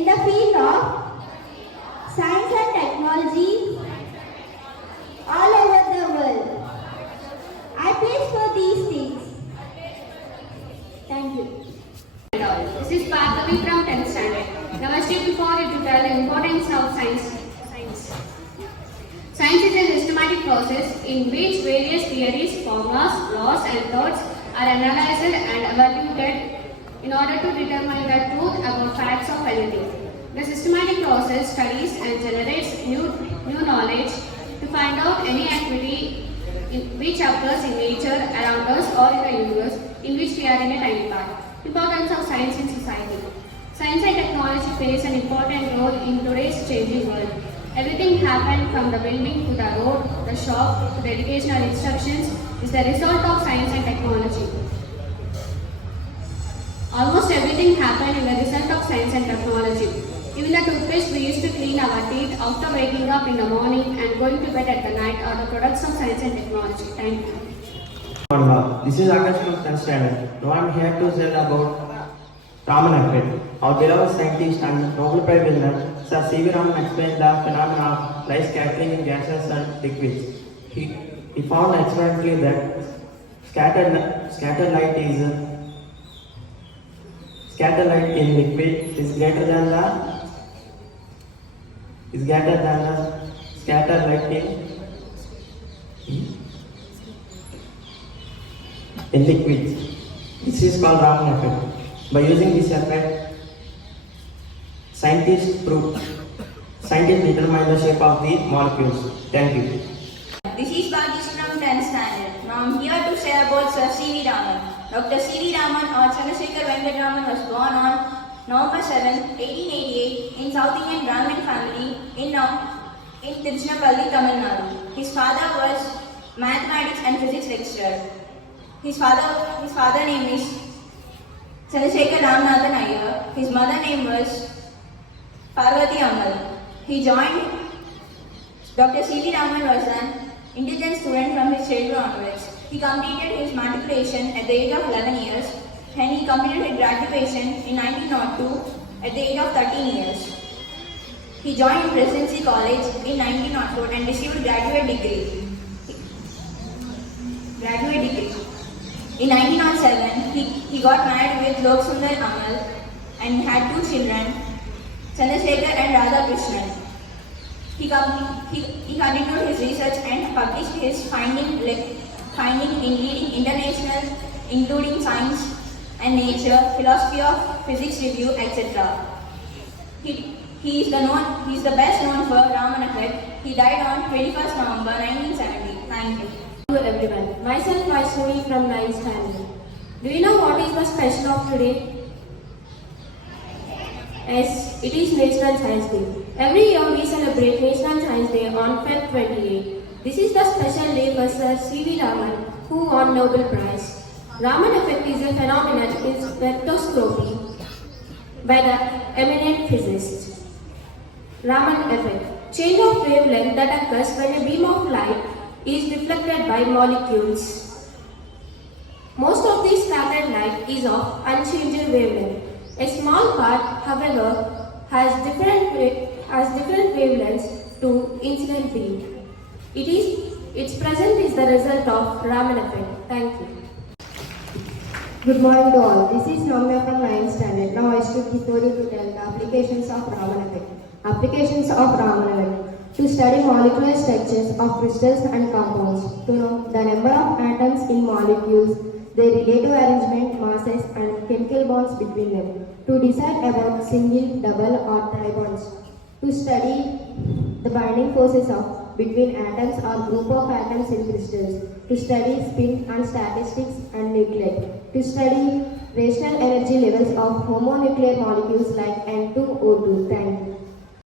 in the field of science and technology all over the world. I place for these things. Thank you. This is Parthavi from 10th standard. Now I step before you to tell the importance of science. Science is a systematic process in which various theories, formulas, laws and thoughts are analyzed and evaluated in order to determine the truth about facts of anything. The systematic process studies and generates new knowledge to find out any activity which occurs in nature, around us or in the universe in which we are in a tiny part. Importance of science in society. Science and technology plays an important role in today's changing world. Everything happened from the building to the road, the shop, to the educational instructions is the result of science and technology. Almost everything happened in the result of science and technology. Even the toothpaste we used to clean our teeth after waking up in the morning and going to bed at the night are the products of science and technology. Thank you. This is Akash from 10th standard. Now I am here to tell about Raman effect. Our beloved scientist and Nobel Prize winner Sir C.V. Raman explained the phenomena of light scattering in gases and liquids. He found experimentally that scattered light in liquid is greater than the scattered light in liquids. This is called Raman effect. By using this effect, scientists determine the shape of the molecules. Thank you. This is Bhagish from 10th standard. Now I am here to say about Sir C.V. Raman. Dr. C.V. Raman or Chandrasekhar Venkat Raman was born on November 7, 1888 in South Indian Brahmin family in Tiruchirappalli, Tamil Nadu. His father was mathematics and physics lecturer. His father name is Chandrasekhar Ramanathan Iyer. His mother name was Parvati Ammal. He joined Dr. C.V. Raman was an intelligent student from his childhood onwards. He completed his matriculation at the age of 11 years and he completed his graduation in 1902 at the age of 13 years. He joined Presidency College in 1904 and received graduate degree. In 1907, he got married with Lok Sundar Amal and had 2 children, Chandrasekhar and Radha Krishnan. He continued his research and published his finding in leading international, including Science and Nature, Philosophy of Physics Review, etc. He is the best known for Raman effect. He died on 21st November 1970. Thank you. Hello everyone, myself Vaishnavi from 9th standard. Do you know what is the special of today? Yes, it is National Science Day. Every year we celebrate National Science Day on Feb 28. This is the special day for Sir C.V. Raman, who won Nobel Prize. Raman effect is a phenomenon in spectroscopy by the eminent physicist. Raman effect, change of wavelength that occurs when a beam of light is reflected by molecules. Most of the scattered light is of unchanged wavelength. A small part, however, has different wavelengths to incident beam. Its presence is the result of Raman effect. Thank you. Good morning to all. This is Namya from 9th standard. Now I stood before you to tell the applications of Raman effect. Applications of Raman effect. To study molecular structures of crystals and compounds. To know the number of atoms in molecules, their relative arrangement, masses and chemical bonds between them. To decide about single, double or tri bonds. To study the binding forces of between atoms or group of atoms in crystals. To study spin and statistics and nuclei. To study rational energy levels of homonuclear molecules like N2O2. Thank you.